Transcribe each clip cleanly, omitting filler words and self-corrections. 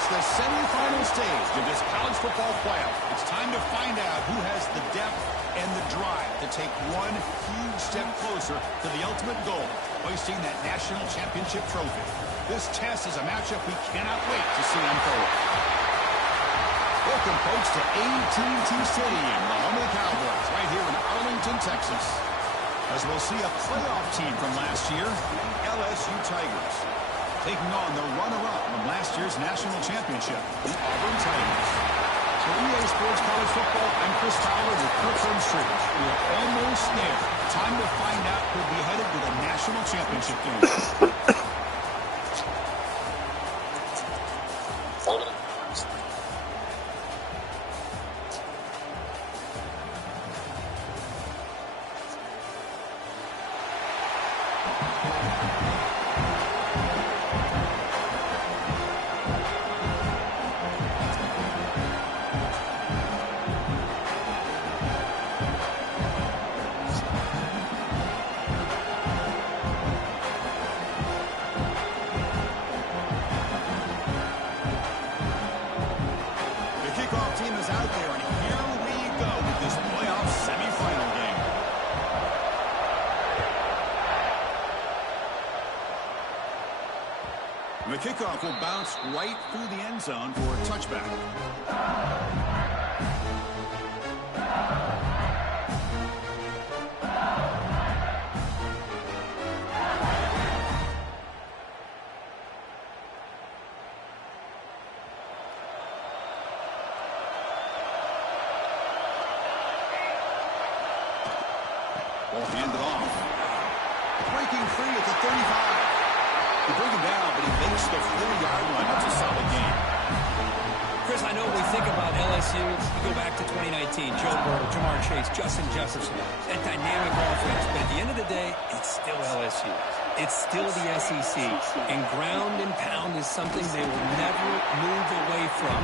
reached the semifinal stage of this college football playoff. It's time to find out who has the depth and the drive to take one huge step closer to the ultimate goal, hoisting that national championship trophy. This test is a matchup we cannot wait to see unfold. Welcome, folks, to AT&T Stadium, the home of the Cowboys, right here in Arlington, Texas. As we'll see a playoff team from last year, the LSU Tigers, taking on the runner-up from last year's national championship, the Auburn Tigers. For EA Sports College Football, I'm Chris Fowler with Kirk Street. We are almost there. Time to find out who'll be headed to the national championship game. Team is out there, and here we go with this playoff semifinal game. The kickoff will bounce right through the end zone for a touchback. Ball handed off. Breaking free at the 35. They bring him down, but he makes the 40-yard line. That's a solid game. Chris, I know we think about LSU. You go back to 2019, Joe Burrow, Jamar Chase, Justin Jefferson, that dynamic offense. But at the end of the day, it's still LSU. It's still the SEC. And ground and pound is something they will never move away from.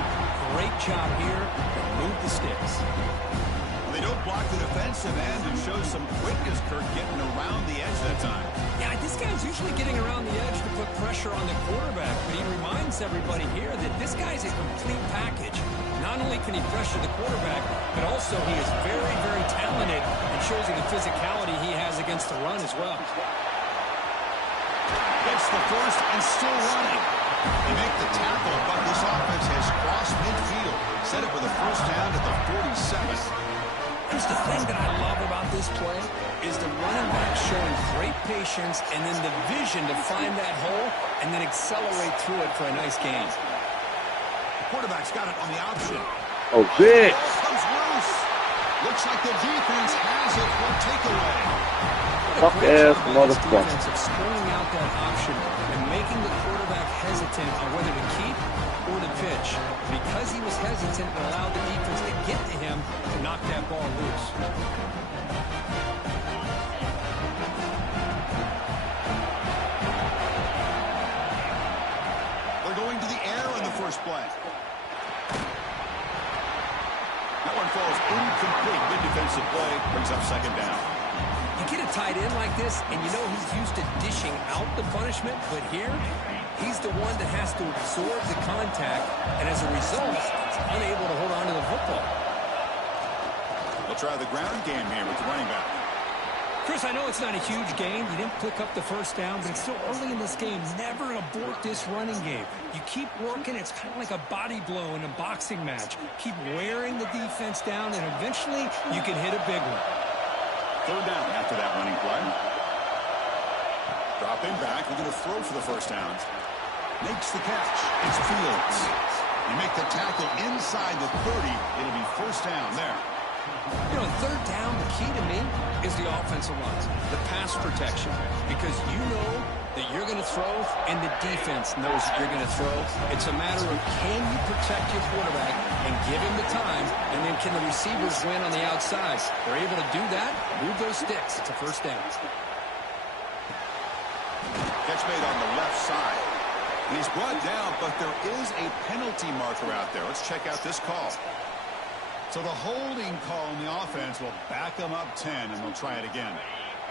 Great job here, but move the sticks. They don't block the defensive end and show some quickness, Kirk, getting around the edge that time. Yeah, this guy's usually getting around the edge to put pressure on the quarterback, but he reminds everybody here that this guy's a complete package. Not only can he pressure the quarterback, but also he is very, very talented and shows you the physicality he has against the run as well. Gets the first and still running. They make the tackle, but this offense has crossed midfield. Set up with a first down at the 47. Here's the thing that I love about this play is the running back showing great patience and then the vision to find that hole and then accelerate through it for a nice gain. The quarterback's got it on the option. Oh, big. Comes loose. Looks like the defense has it for takeaway. Fuck-ass motherfucker. Of screening out that option and making the quarterback hesitant on whether to keep or to pitch. Because he was hesitant and allowed the defense to get to him to knock that ball loose. They're going to the air on the first play. That one falls incomplete. Good defensive play. Brings up second down. You get a tight end like this, and you know he's used to dishing out the punishment, but here, he's the one that has to absorb the contact, and as a result, he's unable to hold on to the football. They'll try the ground game here with the running back. Chris, I know it's not a huge game. You didn't pick up the first down, but it's still early in this game. Never abort this running game. You keep working. It's kind of like a body blow in a boxing match. Keep wearing the defense down, and eventually you can hit a big one. Third down after that running play. Dropping back. We're going to throw for the first down. Makes the catch. It's Fields. You make the tackle inside the 30. It'll be first down there. You know, third down, the key to me is the offensive line, the pass protection, because you know that you're going to throw and the defense knows that you're going to throw. It's a matter of can you protect your quarterback and give him the time, and then can the receivers win on the outside? They're able to do that, move those sticks. It's a first down. Catch made on the left side. And he's brought down, but there is a penalty marker out there. Let's check out this call. So the holding call on the offense will back them up 10, and they'll try it again.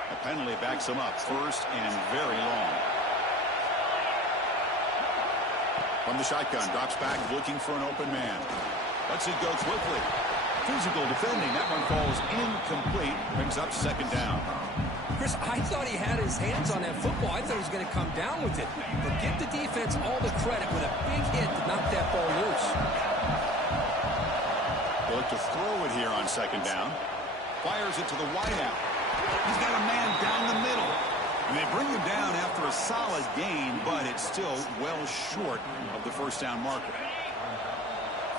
The penalty backs them up first and very long. From the shotgun, drops back looking for an open man. Lets it go quickly. Physical defending. That one falls incomplete. Brings up second down. Chris, I thought he had his hands on that football. I thought he was going to come down with it. But give the defense all the credit with a big hit to knock that ball loose. They look to throw it here on second down. Fires it to the wideout. He's got a man down the middle. And they bring him down after a solid gain, but it's still well short of the first down marker.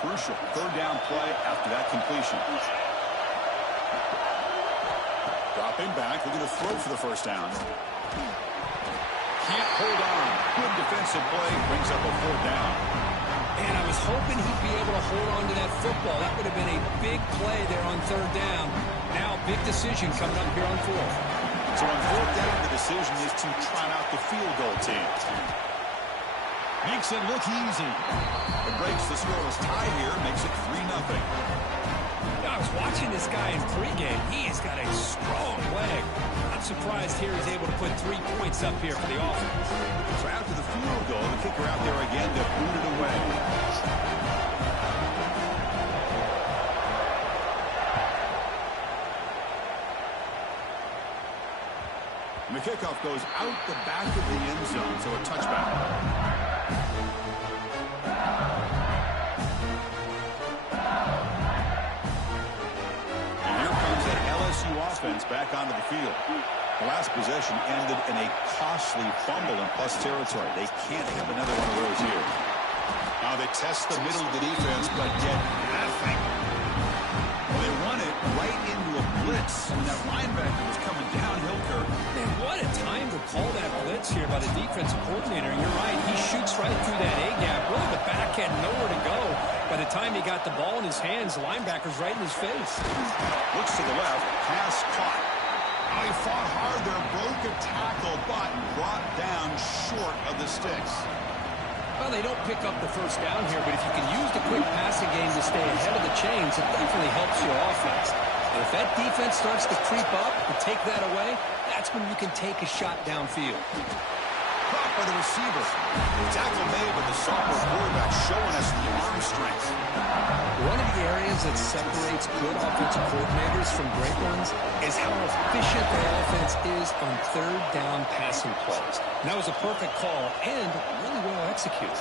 Crucial third down play after that completion. Dropping back, looking to throw for the first down. Can't hold on. Good defensive play, brings up a fourth down. And I was hoping he'd be able to hold on to that football. That would have been a big play there on third down. Now, big decision coming up here on fourth. So on fourth down, the decision is to trot out the field goal team. Makes it look easy. It breaks the scoreless tie here, makes it 3-0. I was watching this guy in pregame. He has got a strong leg. I'm surprised here he's able to put 3 points up here for the offense. So after the field goal, the kicker out there again to boot it away. And the kickoff goes out the back of the end zone, so a touchback. And here comes that LSU offense back onto the field. The last possession ended in a costly fumble in plus territory. They can't have another one of those here. Now they test the middle of the defense, but get nothing. Well, they run it right into a blitz, and that linebacker was coming downhill, Kirk. Man, what a time to call that blitz here by the defensive coordinator. And you're right, he shoots right through that A-gap. Really, the back had nowhere to go. By the time he got the ball in his hands, the linebacker's right in his face. Looks to the left, pass caught. Oh, he fought hard there, broke a tackle, but brought down short of the sticks. Well, they don't pick up the first down here, but if you can use the quick passing game to stay ahead of the chains, it definitely helps your offense. And if that defense starts to creep up and take that away, that's when you can take a shot downfield. Caught by the receiver. Tackle made, but the sophomore quarterback showing us the arm strength. One of the areas that separates good offensive coordinators from great ones is how efficient their offense is on third down passing plays. And that was a perfect call and really well executed.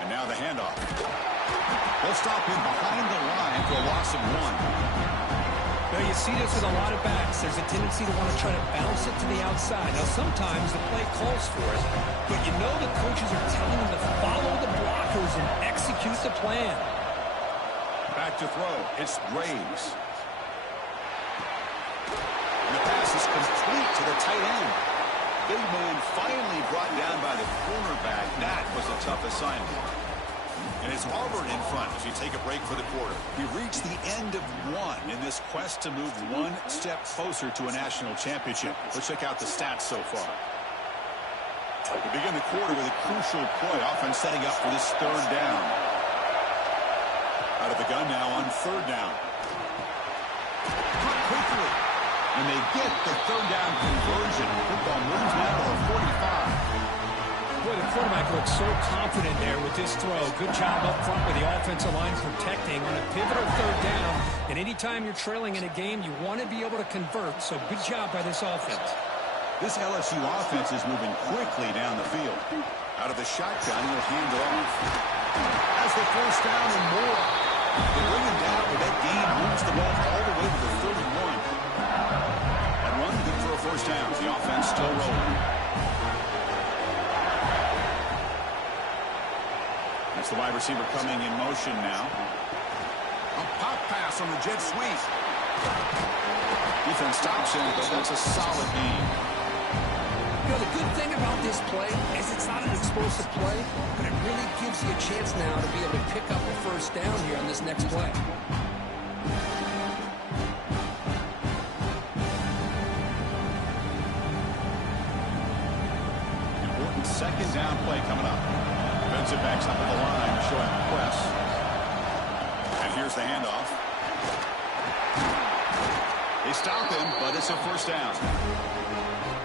And now the handoff. They'll stop him behind the line for a loss of 1. Now, you see this with a lot of backs. There's a tendency to want to try to bounce it to the outside. Now, sometimes the play calls for it, but you know the coaches are telling them to follow the blockers and execute the plan. Back to throw. It's Graves. And the pass is complete to the tight end. Big man finally brought down by the cornerback. That was a tough assignment. And it's Auburn in front as we take a break for the quarter. We reached the end of one in this quest to move one step closer to a national championship. Let's check out the stats so far. We begin the quarter with a crucial play, often setting up for this third down. Out of the gun now on third down. Cut quickly. And they get the third down conversion. Football moves now to the 45. Boy, the quarterback looks so confident there with this throw. Good job up front with the offensive line protecting on a pivotal third down. And anytime you're trailing in a game, you want to be able to convert. So good job by this offense. This LSU offense is moving quickly down the field. Out of the shotgun, he'll hand it off. That's the first down and more. They bring him down, but that gain moves the ball all the way to the 31. And run good for a first down. The offense still rolling. That's the wide receiver coming in motion now. A pop pass on the jet sweep. Defense stops him, but that's a solid gain. You know, the good thing about this play is it's not an explosive play, but it really gives you a chance now to be able to pick up a first down here on this next play. Important second down play coming up. Defensive backs up at the line, showing press. And here's the handoff. They stop him, but it's a first down.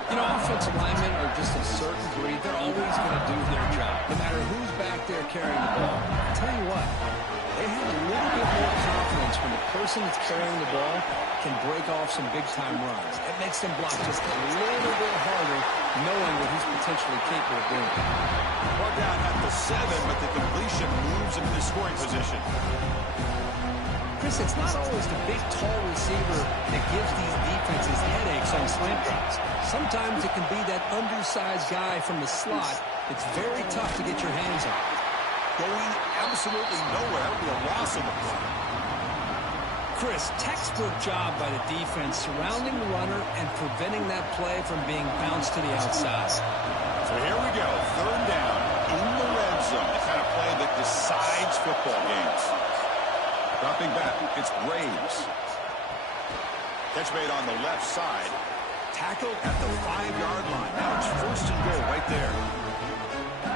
You know, offensive linemen are just a certain breed. They're always going to do their job. No matter who's back there carrying the ball. I'll tell you what, they have a little bit more confidence when the person that's carrying the ball can break off some big-time runs. It makes them block just a little bit harder, knowing what he's potentially capable of doing. Ball down at the 7, but the completion moves into the scoring position. Chris, it's not always the big, tall receiver that gives these defenses headaches on slant routes. Sometimes it can be that undersized guy from the slot. It's very tough to get your hands on. Going absolutely nowhere. It'll be a loss of the play. Chris, textbook job by the defense surrounding the runner and preventing that play from being bounced to the outside. So here we go. 3rd down in the red zone. The kind of play that decides football games. Dropping back, it's Graves. Catch made on the left side. Tackled at the 5-yard line. Now it's 1st and goal right there.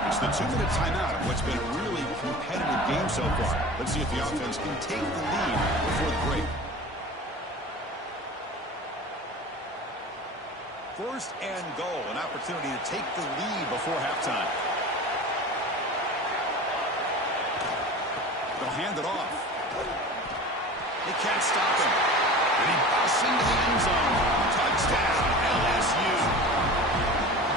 It's the 2-minute timeout of what's been a really competitive game so far. Let's see if the offense can take the lead before the break. 1st and goal, an opportunity to take the lead before halftime. They'll hand it off. They can't stop him. And he busts into the end zone. Touchdown, LSU.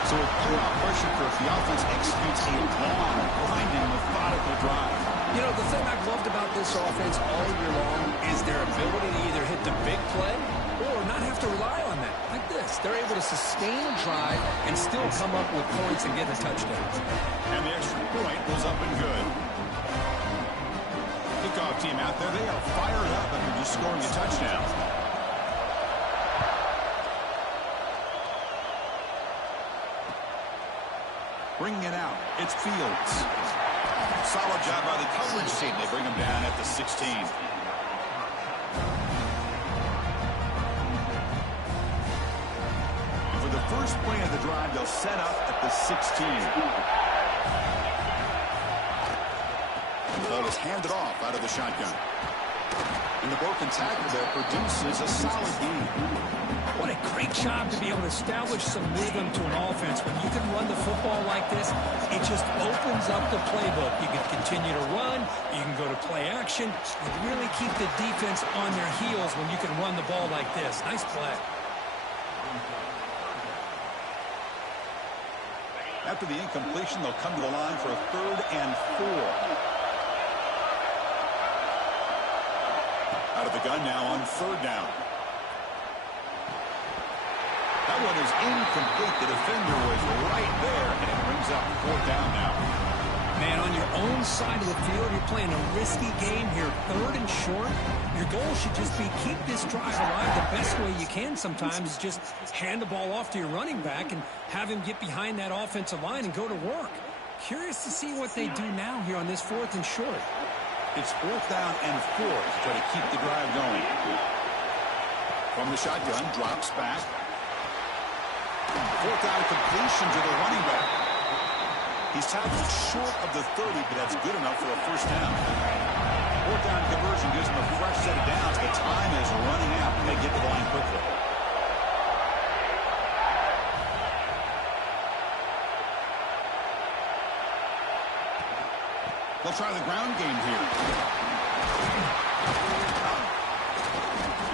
So with playoff pressure for if the offense executes a long, grinding, methodical drive. You know, the thing I've loved about this offense all year long is their ability to either hit the big play or not have to rely on that. Like this. They're able to sustain a drive and still come up with points and get a touchdown. And the extra point goes up and good. Kickoff team out there, they are fired up after just scoring a touchdown. Bringing it out, it's Fields. Solid job by the coverage team. They bring him down at the 16. And for the first play of the drive, they'll set up at the 16. The ball is handed off out of the shotgun. And the broken tackle there produces a solid gain. What a great job to be able to establish some rhythm to an offense. When you can run the football like this, it just opens up the playbook. You can continue to run. You can go to play action. And really keep the defense on their heels when you can run the ball like this. Nice play. After the incompletion, they'll come to the line for a 3rd and 4. Out of the gun now on 3rd down. That one is incomplete. The defender was right there, and it brings up 4th down now. Man, on your own side of the field, you're playing a risky game here. 3rd and short. Your goal should just be keep this drive alive. The best way you can sometimes is just hand the ball off to your running back and have him get behind that offensive line and go to work. Curious to see what they do now here on this 4th and short. It's 4th down and 4 to try to keep the drive going. From the shotgun, drops back. 4th down completion to the running back. He's tackled short of the 30, but that's good enough for a 1st down. 4th down conversion gives him a fresh set of downs. The time is running out. They get to the line quickly. They'll try the ground game here.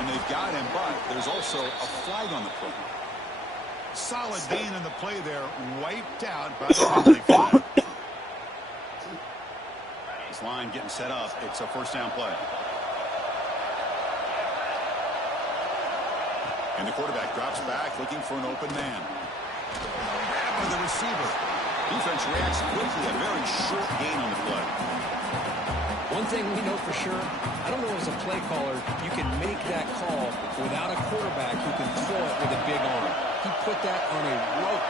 And they've got him, but there's also a flag on the play. Solid gain in the play there, wiped out by the penalty flag. This line getting set up. It's a 1st down play. And the quarterback drops back, looking for an open man. Grab by the receiver. Defense reacts quickly. A very short gain on the play. One thing we know for sure, I don't know as a play caller, you can make that call without a quarterback who can throw it with a big arm. He put that on a rope.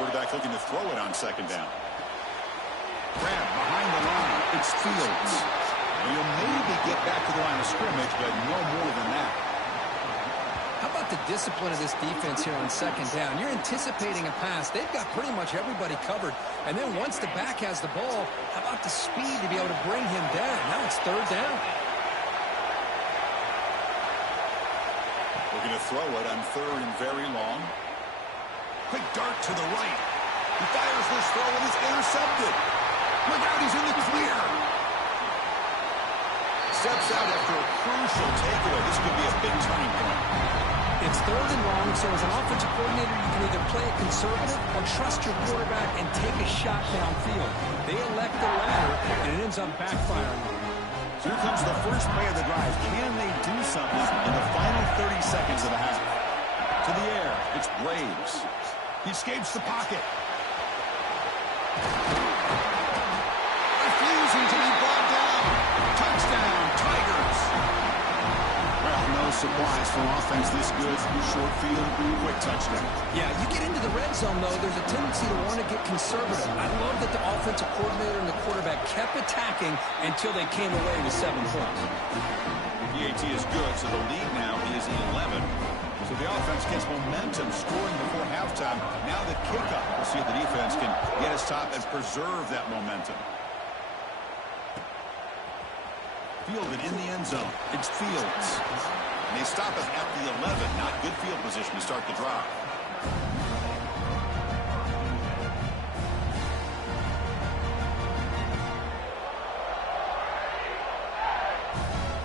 Quarterback looking to throw it on 2nd down. Grab behind the line. It's Fields. He'll maybe get back to the line of scrimmage, but no more than that. How about the discipline of this defense here on 2nd down? You're anticipating a pass. They've got pretty much everybody covered. And then once the back has the ball, how about the speed to be able to bring him down? Now it's 3rd down. Looking to throw it on 3rd and very long. Quick dart to the right. He fires this throw and it's intercepted. Look out, he's in the clear. Steps out after a crucial takeaway. This could be a big turning point. It's 3rd and long, so as an offensive coordinator, you can either play it conservative or trust your quarterback and take a shot downfield. They elect the latter, and it ends up backfiring. So here comes the first play of the drive. Can they do something in the final 30 seconds of the half? To the air, it's Graves. He escapes the pocket. Refusing to be brought down. Touchdown, Tigers. Well, no surprise for offense this good. Short field, quick touchdown. Yeah, you get into the red zone, though, there's a tendency to want to get conservative. I love that the offensive coordinator and the quarterback kept attacking until they came away with 7 points. PAT is good, so the lead now is 11. So the offense gets momentum, scoring before halftime. Now the kickoff. We'll see if the defense can get a stop and preserve that momentum. Fielded in the end zone. It's Fields. And they stop it at the 11. Not good field position to start the drive.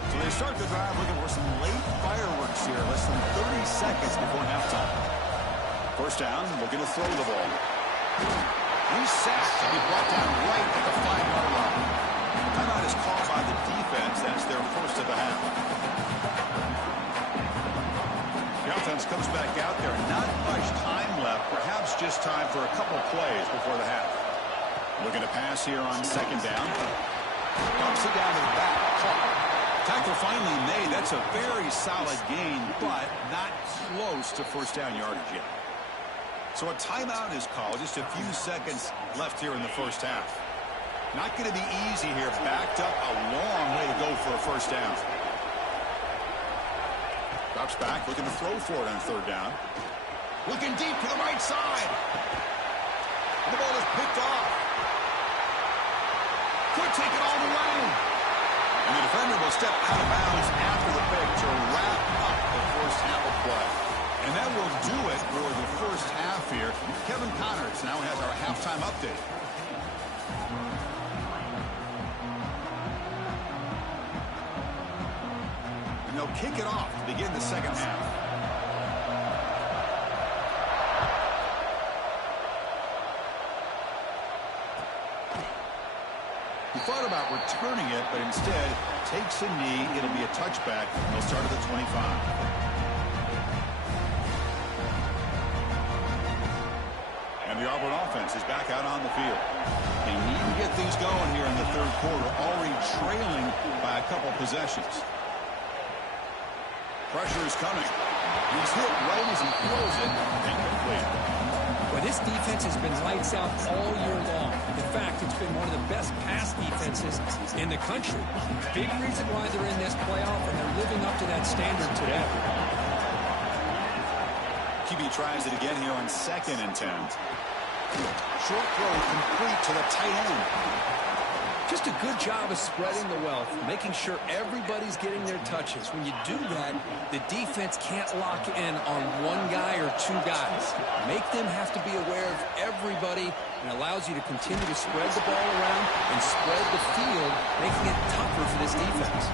So they start the drive looking for some late fireworks here. Less than 30 seconds before halftime. First down, looking to throw the ball. He's sacked to be brought down right at the 5-yard line. Timeout is called by the defense. That's their first of the half. The offense comes back out there. Not much time left. Perhaps just time for a couple plays before the half. Looking to pass here on 2nd down. Dumps it down to the back. Tackle finally made. That's a very solid gain, but not close to first down yardage yet. So a timeout is called. Just a few seconds left here in the first half. Not going to be easy here. Backed up a long way to go for a first down. Drops back, looking to throw for it on 3rd down. Looking deep to the right side. And the ball is picked off. Could take it all the way. And the defender will step out of bounds after the pick to wrap up the first half of play. And that will do it for the first half here. Kevin Connors now has our halftime update. And they'll kick it off to begin the second half. He thought about returning it, but instead takes a knee. It'll be a touchback. They'll start at the 25. And the Auburn offense is back out on the field. They need to get things going here in the 3rd quarter, already trailing by a couple possessions. Pressure is coming. He's hit right as he throws it. Incomplete. Well, this defense has been lights out all year long. In fact, it's been one of the best pass defenses in the country. Big reason why they're in this playoff, and they're living up to that standard today. QB tries it again here on 2nd and 10. Short throw complete to the tight end. Just a good job of spreading the wealth, making sure everybody's getting their touches. When you do that, the defense can't lock in on one guy or 2 guys. Make them have to be aware of everybody, and allows you to continue to spread the ball around and spread the field, making it tougher for this defense.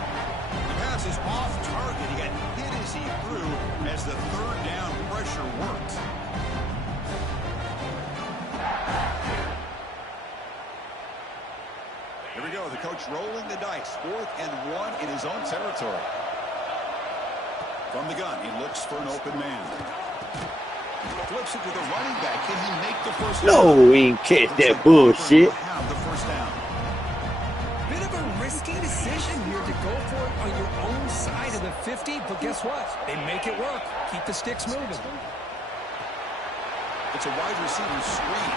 The pass is off target. He got hit as he threw as the 3rd down pressure worked. Here we go. The coach rolling the dice. 4th and 1 in his own territory. From the gun, he looks for an open man. Flips it to the running back. Can he make the first down? No, he ain't catch that bullshit. Have the first down. Bit of a risky decision here to go for it on your own side of the 50, but guess what? They make it work. Keep the sticks moving. It's a wide receiver screen.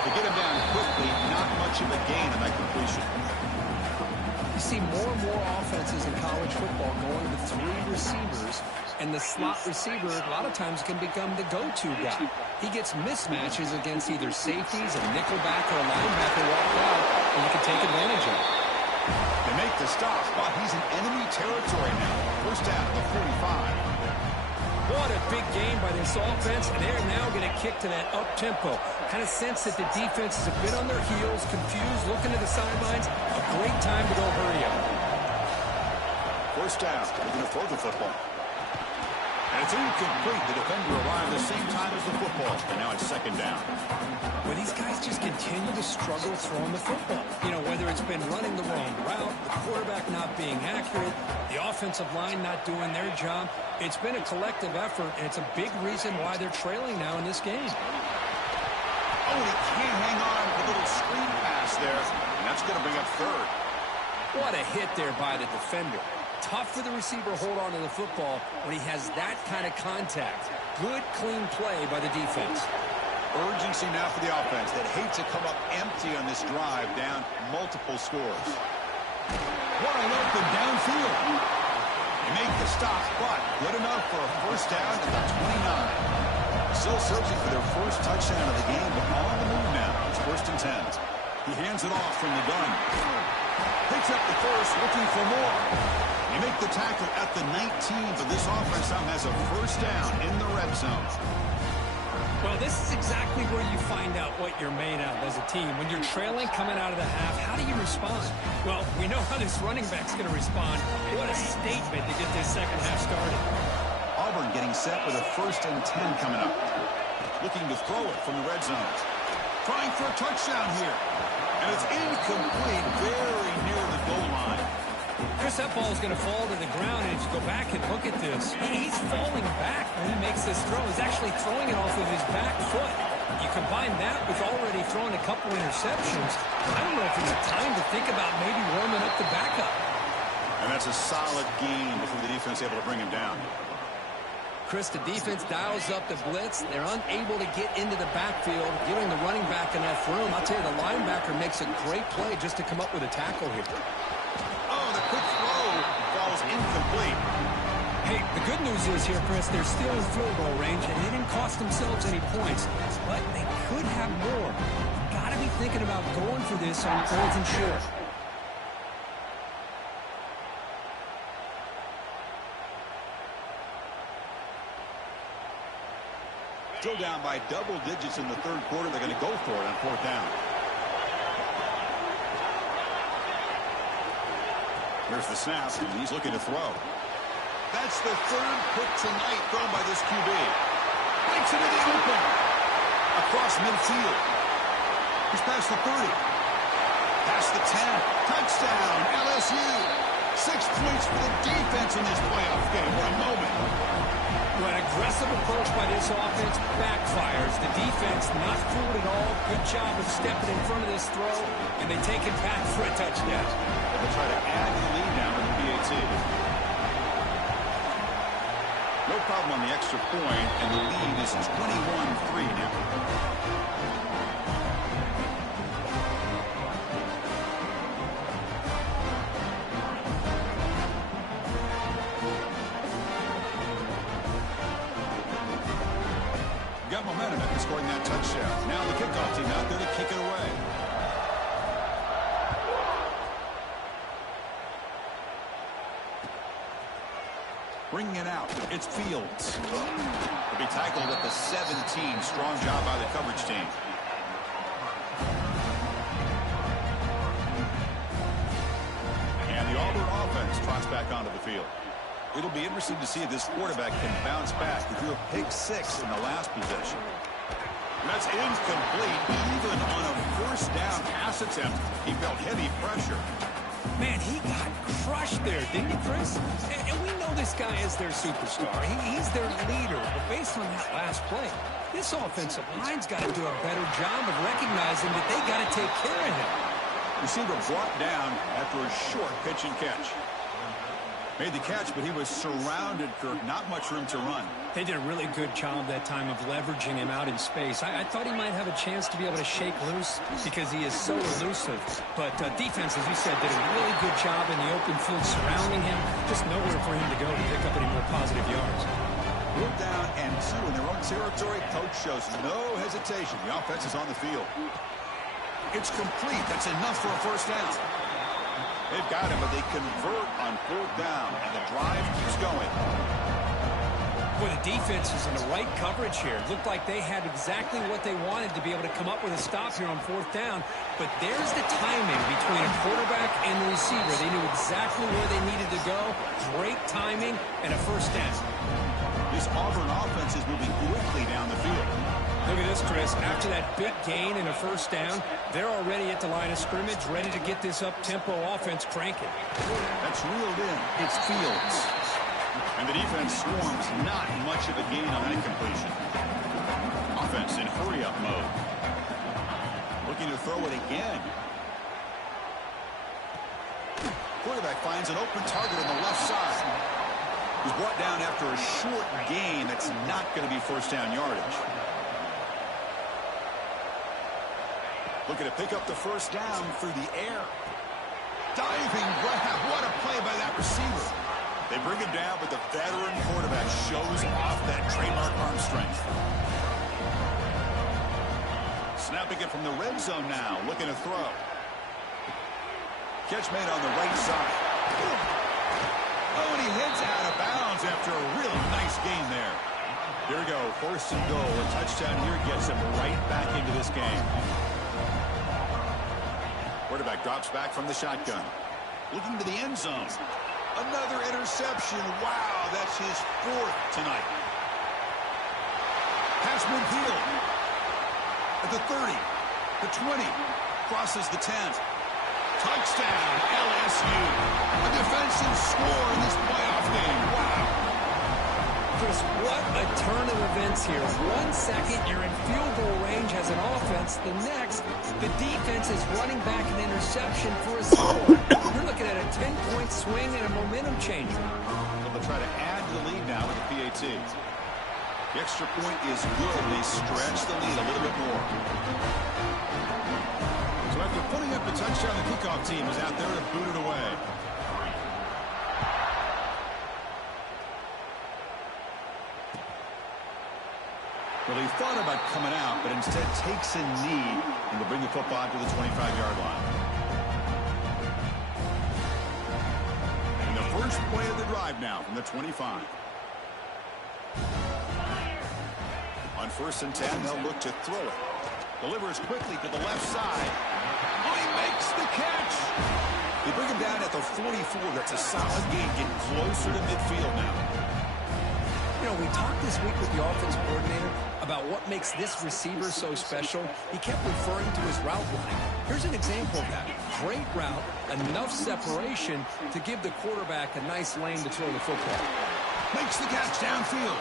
To get him down quickly, not much of a gain on that completion. You see more and more offenses in college football going with 3 receivers, and the slot receiver a lot of times can become the go-to guy. He gets mismatches against either safeties, a nickelback, or a linebacker walk out, and you can take advantage of it. They make the stop, but he's in enemy territory now. First down at the 45. What a big game by this offense, and they're now going to kick to that up-tempo. Kind of sense that the defense is a bit on their heels, confused, looking to the sidelines. A great time to go hurry up. First down, they're going to throw the football. And it's incomplete. The defender arrived the same time as the football, and now it's second down. Well, these guys just continue to struggle throwing the football. You know, whether it's been running the wrong route, the quarterback not being accurate, the offensive line not doing their job. It's been a collective effort, and it's a big reason why they're trailing now in this game. Oh, he can't hang on. A little screen pass there, and that's going to bring up third. What a hit there by the defender. Tough for the receiver to hold on to the football when he has that kind of contact. Good, clean play by the defense. Urgency now for the offense that hate to come up empty on this drive, down multiple scores. Wide open downfield. They make the stop, but good enough for a first down at the 29. Still searching for their first touchdown of the game, but on the move now. It's 1st and 10. He hands it off from the gun. Picks up the first, looking for more. They make the tackle at the 19, but this offense now has a first down in the red zone. Well, this is exactly where you find out what you're made of as a team. When you're trailing coming out of the half, how do you respond? Well, we know how this running back's going to respond. What a statement to get this second half started. Auburn getting set with a 1st and 10 coming up. Looking to throw it from the red zone. Trying for a touchdown here. And it's incomplete, very near the goal line. Chris, that ball is going to fall to the ground, and as you go back and look at this, he's falling back when he makes this throw. He's actually throwing it off of his back foot. You combine that with already throwing a couple interceptions. I don't know if it's time to think about maybe warming up the backup. And that's a solid game before the defense is able to bring him down. Chris, the defense dials up the blitz. They're unable to get into the backfield, giving the running back enough room. I'll tell you, the linebacker makes a great play just to come up with a tackle here. Oh, the quick throw falls incomplete. Hey, the good news is here, Chris, they're still in field goal range, and they didn't cost themselves any points, but they could have more. You've got to be thinking about going for this on 4th and short. Still down by double digits in the 3rd quarter. They're going to go for it on 4th down. Here's the snap, and he's looking to throw. That's the 3rd pick tonight thrown by this QB. Breaks into the open. Across midfield. He's past the 30. Past the 10. Touchdown, LSU. 6 points for the defense in this playoff game. What a moment. Well, an aggressive approach by this offense backfires. The defense not fooled at all. Good job of stepping in front of this throw, and they take it back for a touchdown. They'll try to add the lead now in the PAT. No problem on the extra point, and the lead is 21-3 now. Got momentum after scoring that touchdown. Now the kickoff team out there to kick it away. Bringing it out, it's Fields. He'll be tackled at the 17. Strong job by the coverage team. And the Auburn offense trots back onto the field. It'll be interesting to see if this quarterback can bounce back. He threw a pick 6 in the last possession. That's incomplete, even on a 1st down pass attempt. He felt heavy pressure. Man, he got crushed there, didn't he, Chris? And we know this guy is their superstar. He's their leader. But based on that last play, this offensive line's got to do a better job of recognizing that they got to take care of him. Receiver brought down after a short pitch and catch. Made the catch, but he was surrounded, Kirk. Not much room to run. They did a really good job that time of leveraging him out in space. I thought he might have a chance to be able to shake loose because he is so elusive. But defense, as you said, did a really good job in the open field surrounding him. Just nowhere for him to go to pick up any more positive yards. 4th down and 2 in their own territory. Coach shows no hesitation. The offense is on the field. It's complete. That's enough for a 1st down. They've got him, but they convert on 4th down, and the drive keeps going. Boy, the defense is in the right coverage here. It looked like they had exactly what they wanted to be able to come up with a stop here on 4th down. But there's the timing between a quarterback and the receiver. They knew exactly where they needed to go. Great timing and a 1st down. This Auburn offense is moving quickly down the field. Look at this, Chris. After that big gain and a 1st down, they're already at the line of scrimmage, ready to get this up-tempo offense cranking. That's reeled in. It's Fields. And the defense swarms not much of a gain on that completion. Offense in hurry-up mode. Looking to throw it again. Quarterback finds an open target on the left side. He's brought down after a short gain that's not going to be 1st down yardage. Looking to pick up the 1st down through the air. Diving grab. What a play by that receiver. They bring him down, but the veteran quarterback shows off that trademark arm strength. Snapping it from the red zone now, looking to throw. Catch made on the right side. Oh, and he heads out of bounds after a really nice gain there. Here we go, 1st and goal. A touchdown here gets him right back into this game. Quarterback drops back from the shotgun. Looking to the end zone. Another interception. Wow, that's his 4th tonight. Pass midfield. At the 30. The 20. Crosses the 10. Touchdown, LSU. A defensive score in this playoff game. Wow. Chris, what a turn of events here. 1 second, you're in field goal range as an offense. The next, the defense is running back an interception for a score. You're looking at a 10-point swing and a momentum changer. They'll try to add to the lead now with the PAT. The extra point is good. They stretch the lead a little bit more. So after putting up the touchdown, the kickoff team is out there to boot it away. Well, he thought about coming out, but instead takes a knee and will bring the football to the 25-yard line. And the first play of the drive now from the 25. On 1st and 10, they'll look to throw it. Delivers quickly to the left side. Oh, he makes the catch. They bring him down at the 44. That's a solid gain, getting closer to midfield now. You know, we talked this week with the offensive coordinator about what makes this receiver so special. He kept referring to his route running. Here's an example of that. Great route, enough separation to give the quarterback a nice lane to throw the football. Makes the catch downfield.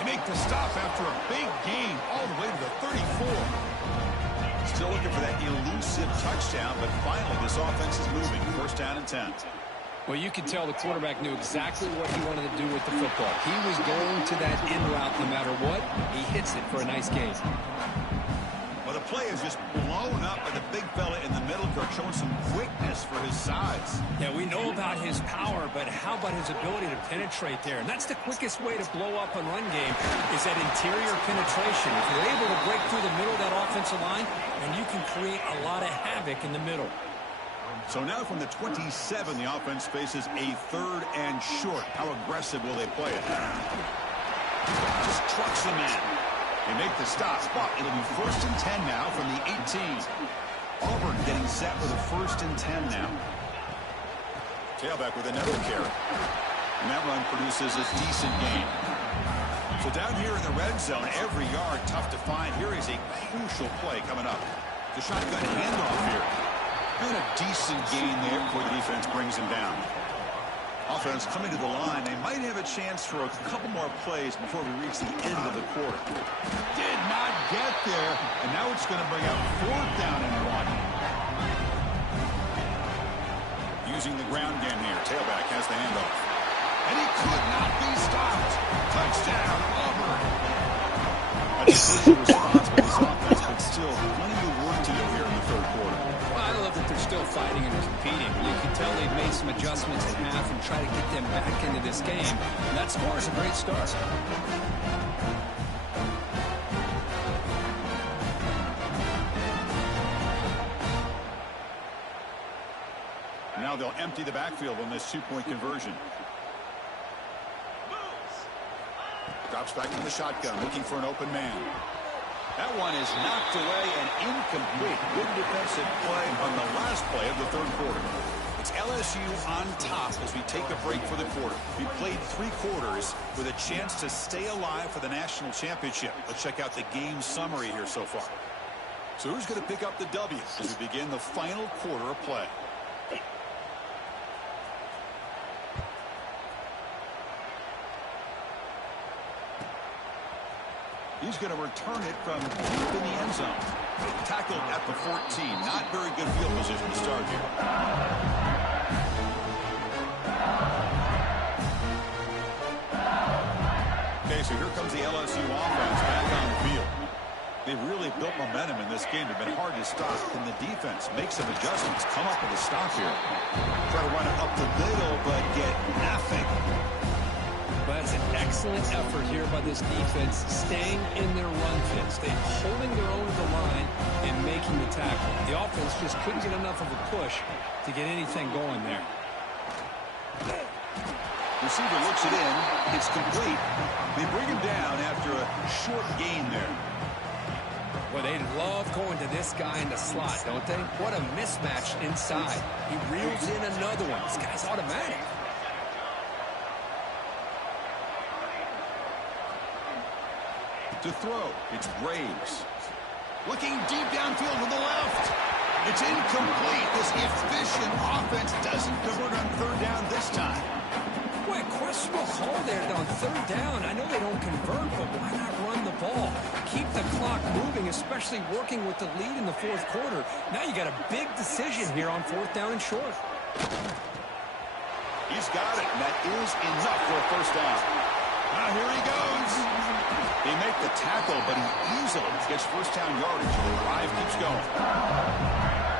They make the stop after a big gain all the way to the 34. Still looking for that elusive touchdown, but finally this offense is moving. 1st down and 10. Well, you could tell the quarterback knew exactly what he wanted to do with the football. He was going to that in route no matter what. He hits it for a nice gain. Well, the play is just blown up by the big fella in the middle, showing some quickness for his size. Yeah, we know about his power, but how about his ability to penetrate there? And that's the quickest way to blow up a run game is that interior penetration. If you're able to break through the middle of that offensive line, and you can create a lot of havoc in the middle. So now from the 27, the offense faces a 3rd and short. How aggressive will they play it? Just trucks them in. They make the stop, but it'll be 1st and 10 now from the 18. Auburn getting set with a 1st and 10 now. Tailback with another carry. And that run produces a decent gain. So down here in the red zone, every yard tough to find. Here is a crucial play coming up. The shotgun handoff here. And a decent gain there before the defense brings him down. Offense coming to the line. They might have a chance for a couple more plays before we reach the end of the quarter. Did not get there. And now it's going to bring up 4th down and 1. Using the ground game here. Tailback has the handoff. And he could not be stopped. Touchdown, Auburn. A decisive response by this offense, but still plenty of work to do here in the 3rd quarter. I love that they're still fighting and competing. You can tell they've made some adjustments at half and try to get them back into this game. And that score is a great start. Now they'll empty the backfield on this 2-point conversion. Drops back to the shotgun, looking for an open man. That one is knocked away and incomplete. Good defensive play on the last play of the third quarter. It's LSU on top as we take a break for the quarter. We played 3 quarters with a chance to stay alive for the national championship. Let's check out the game summary here so far. So who's going to pick up the W as we begin the final quarter of play? He's going to return it from deep in the end zone. Tackled at the 14. Not very good field position to start here. Okay, so here comes the LSU offense back on the field. They've really built momentum in this game. They've been hard to stop. Can the defense make some adjustments? Come up with a stop here. Try to run it up the middle, but get nothing. Well, that's an excellent effort here by this defense, staying in their run fits. They're holding their own to the line and making the tackle. The offense just couldn't get enough of a push to get anything going there. Receiver looks it in. It's complete. They bring him down after a short gain there. Well, they love going to this guy in the slot, don't they? What a mismatch inside. He reels in another one. This guy's automatic. To throw, it's Graves. Looking deep downfield to the left. It's incomplete. This efficient offense doesn't convert on third down this time. Boy, questionable call there on third down. I know they don't convert, but why not run the ball? Keep the clock moving, especially working with the lead in the fourth quarter. Now you got a big decision here on fourth down and short. He's got it, and that is enough for a first down. Now here he goes. They make the tackle, but he easily gets first down yardage, and the drive keeps going.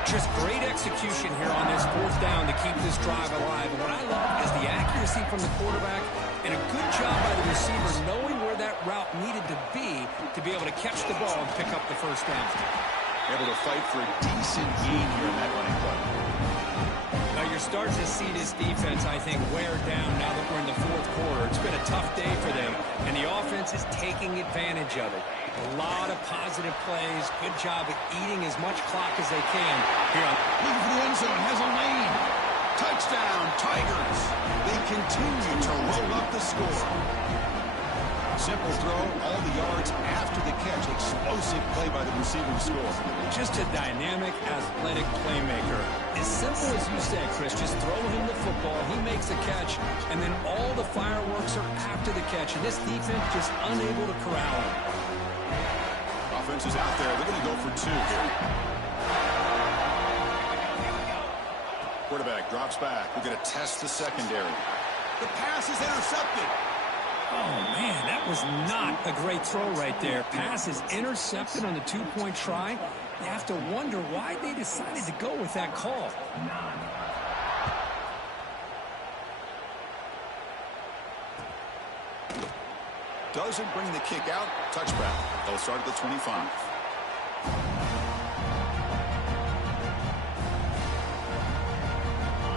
Just great execution here on this fourth down to keep this drive alive. And what I love is the accuracy from the quarterback and a good job by the receiver knowing where that route needed to be able to catch the ball and pick up the first down. Able to fight for a decent gain here in that running play. Now you're starting to see this defense, I think, wear down now that we're in the fourth quarter. It's been a tough day for them, and the offense is taking advantage of it. A lot of positive plays. Good job at eating as much clock as they can here on. Looking for the end zone. Has a lane. Touchdown, Tigers. They continue to roll up the score. Simple throw, all the yards after the catch. Explosive play by the receiver to score. Just a dynamic, athletic playmaker. As simple as you said, Chris, just throw him the football. He makes the catch, and then all the fireworks are after the catch. And this defense just unable to corral him. Offense is out there. They're going to go for 2 here. Quarterback drops back. We're going to test the secondary. The pass is intercepted. Oh, man, that was not a great throw right there. Pass is intercepted on the 2-point try. You have to wonder why they decided to go with that call. Doesn't bring the kick out. Touchback. They'll start at the 25.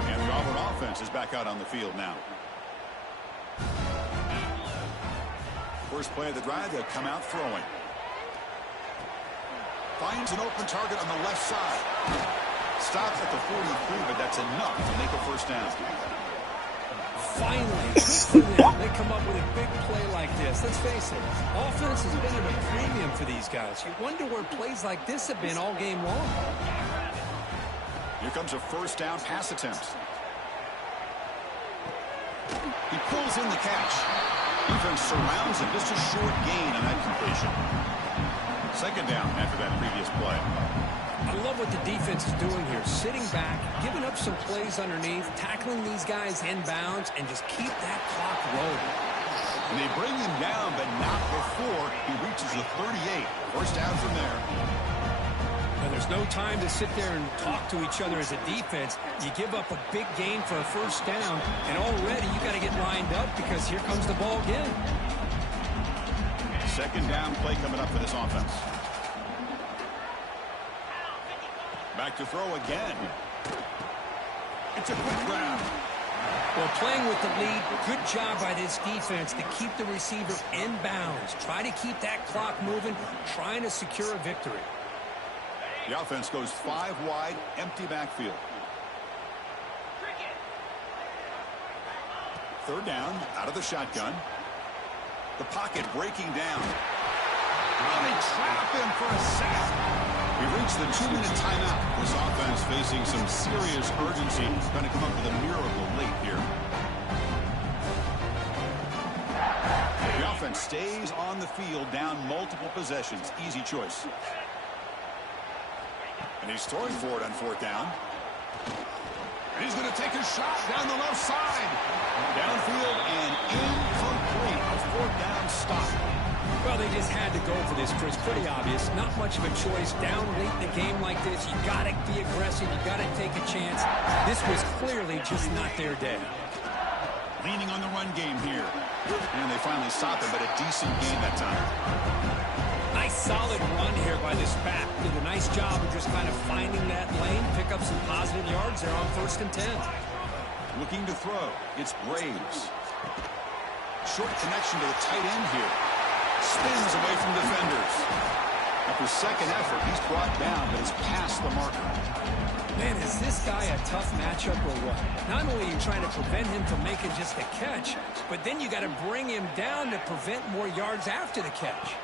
And the Auburn offense is back out on the field now. First play of the drive, they'll come out throwing. Finds an open target on the left side. Stops at the 43, but that's enough to make a first down. Finally, good for them. They come up with a big play like this. Let's face it, offense has been at a premium for these guys. You wonder where plays like this have been all game long. Here comes a first down pass attempt. He pulls in the catch. Defense surrounds him. Just a short gain on that completion. Second down after that previous play. I love what the defense is doing here. Sitting back, giving up some plays underneath, tackling these guys inbounds, and just keep that clock rolling. And they bring him down, but not before he reaches the 38. First down from there. Now, there's no time to sit there and talk to each other as a defense. You give up a big gain for a first down, and already you got to get lined up because here comes the ball again. Second down play coming up for this offense. Back to throw again. It's a quick grab. Well, playing with the lead, good job by this defense to keep the receiver in bounds. Try to keep that clock moving, trying to secure a victory. The offense goes 5 wide, empty backfield. Third down, out of the shotgun. The pocket breaking down. Oh, they trap him for a sack. We've reached the 2-minute timeout. This offense facing some serious urgency. Going to come up with a miracle late here. The offense stays on the field, down multiple possessions. Easy choice. And he's throwing for it on 4th down. And he's going to take a shot down the left side. Downfield and incomplete. A 4th down stop. Well, they just had to go for this, Chris. Pretty obvious. Not much of a choice. Down late in the game like this, you got to be aggressive. You got to take a chance. This was clearly just not their day. Leaning on the run game here. And they finally stop it, but a decent game that time. Nice solid run here by this back. Did a nice job of just kind of finding that lane, pick up some positive yards there on 1st and 10. Looking to throw. It's Graves. Short connection to the tight end here. Spins away from defenders. After second effort, he's brought down, but is past the marker. Man, is this guy a tough matchup or what? Not only are you trying to prevent him from making just a catch, but then you got to bring him down to prevent more yards after the catch.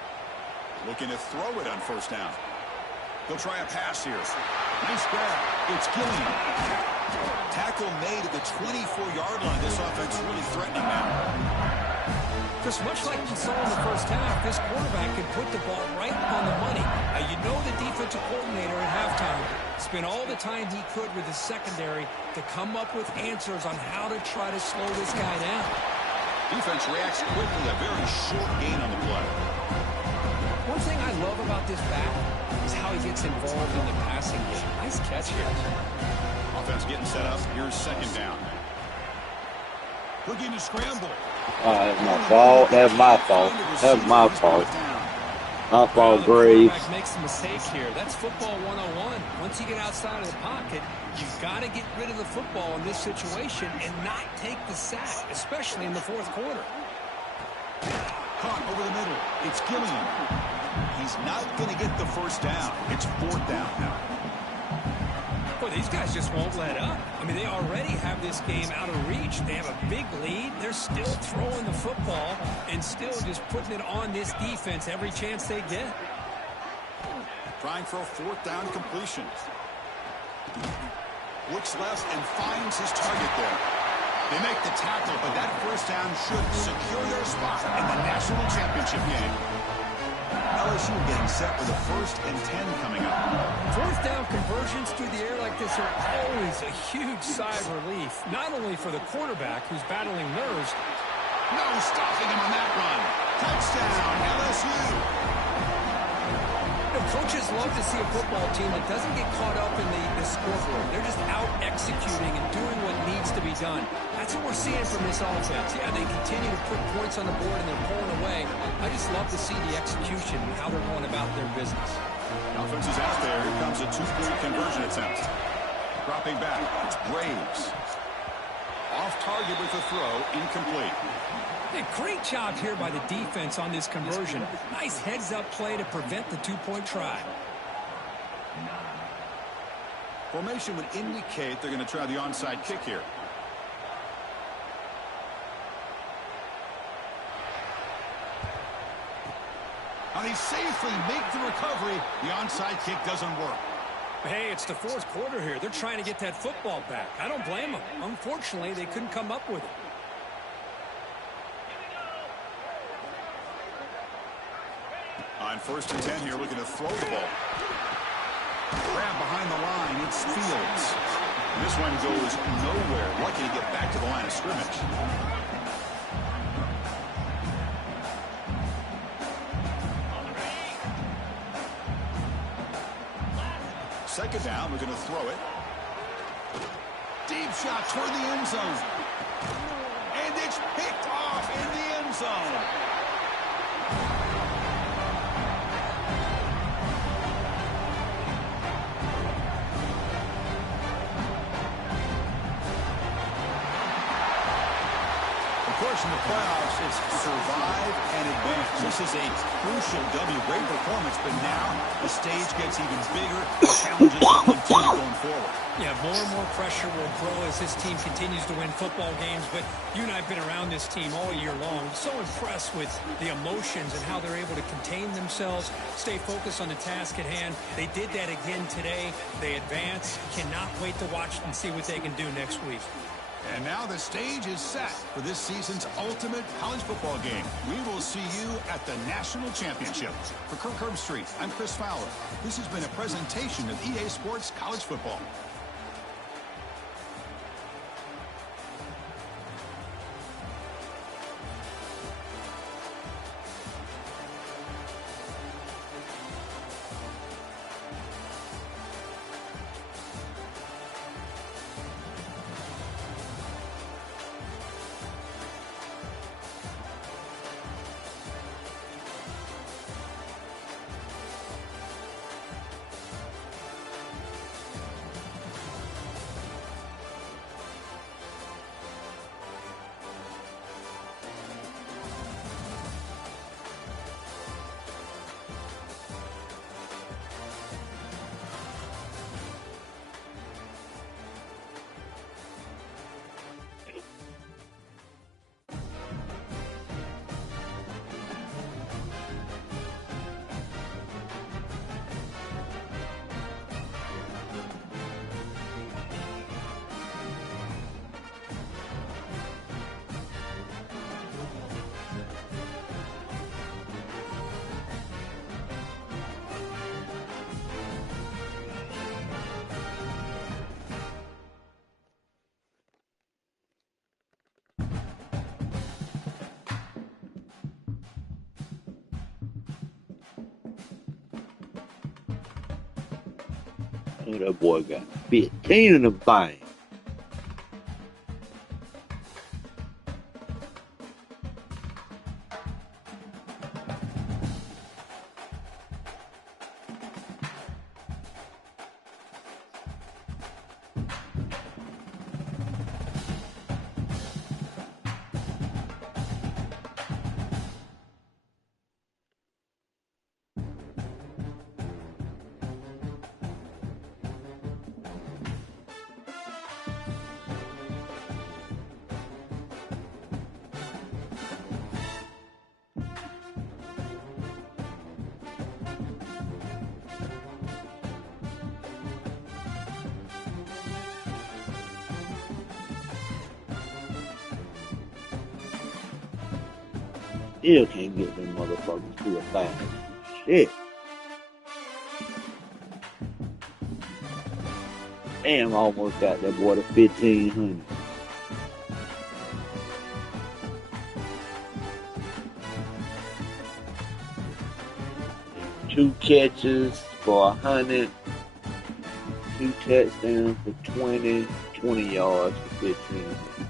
Looking to throw it on 1st down. He'll try a pass here. Nice grab. It's Gilliam. Tackle made at the 24-yard line. This offense really threatening now. Just much like we saw in the first half, this quarterback can put the ball right on the money. You know the defensive coordinator at halftime spent all the time he could with the secondary to come up with answers on how to try to slow this guy down. Defense reacts quickly, a very short gain on the play. One thing I love about this back is how he gets involved in the passing game. Nice catch here. Offense getting set up. Here's 2nd down. Looking to scramble. That's my fault. That's my fault. That's my fault. My fault, Graves. Makes a mistake here. That's football 101. Once you get outside of the pocket, you've got to get rid of the football in this situation and not take the sack, especially in the 4th quarter. Caught over the middle. It's Gilliam. He's not going to get the 1st down. It's 4th down now. Boy, these guys just won't let up. I mean, they already have this game out of reach. They have a big lead. They're still throwing the football and still just putting it on this defense every chance they get. Trying for a 4th down completion. Looks left and finds his target there. They make the tackle, but that 1st down should secure their spot in the national championship game. LSU getting set with a 1st and 10 coming up. 4th down conversions through the air like this are always a huge sigh of relief, not only for the quarterback who's battling nerves. No stopping him on that run. Touchdown, LSU. Coaches love to see a football team that doesn't get caught up in the scoreboard. They're just out executing and doing what needs to be done. That's what we're seeing from this offense. Yeah, they continue to put points on the board and they're pulling away. I just love to see the execution and how they're going about their business. The offense is out there. Here comes a 2-point conversion attempt. Dropping back. It's Graves. Off target with the throw. Incomplete. Hey, great job here by the defense on this conversion. Nice heads-up play to prevent the 2-point try. Formation would indicate they're going to try the onside kick here. Now they safely make the recovery. The onside kick doesn't work. Hey, it's the 4th quarter here. They're trying to get that football back. I don't blame them. Unfortunately, they couldn't come up with it. On 1st and 10 here, looking to throw the ball. Grab behind the line, it's Fields. And this one goes nowhere. Lucky to get back to the line of scrimmage. Second down, we're going to throw it. Deep shot toward the end zone. And it's picked off in the end zone. course, in the playoffs, it's survive and advance. This is a crucial W. Great performance, but now the stage gets even bigger. The challenges will continue going forward. Yeah, more and more pressure will grow as this team continues to win football games. But you and I have been around this team all year long. So impressed with the emotions and how they're able to contain themselves, stay focused on the task at hand. They did that again today. They advance. Cannot wait to watch and see what they can do next week. And now the stage is set for this season's ultimate college football game. We will see you at the National Championship. For Kirk Herbstreit, I'm Chris Fowler. This has been a presentation of EA Sports College Football. Oh, that boy got 15 in the bank. Still can't get them motherfuckers to a bag. Shit. Damn, I almost got that boy to 1,500. Two catches for 100. 2 touchdowns for 20. 20 yards for 15.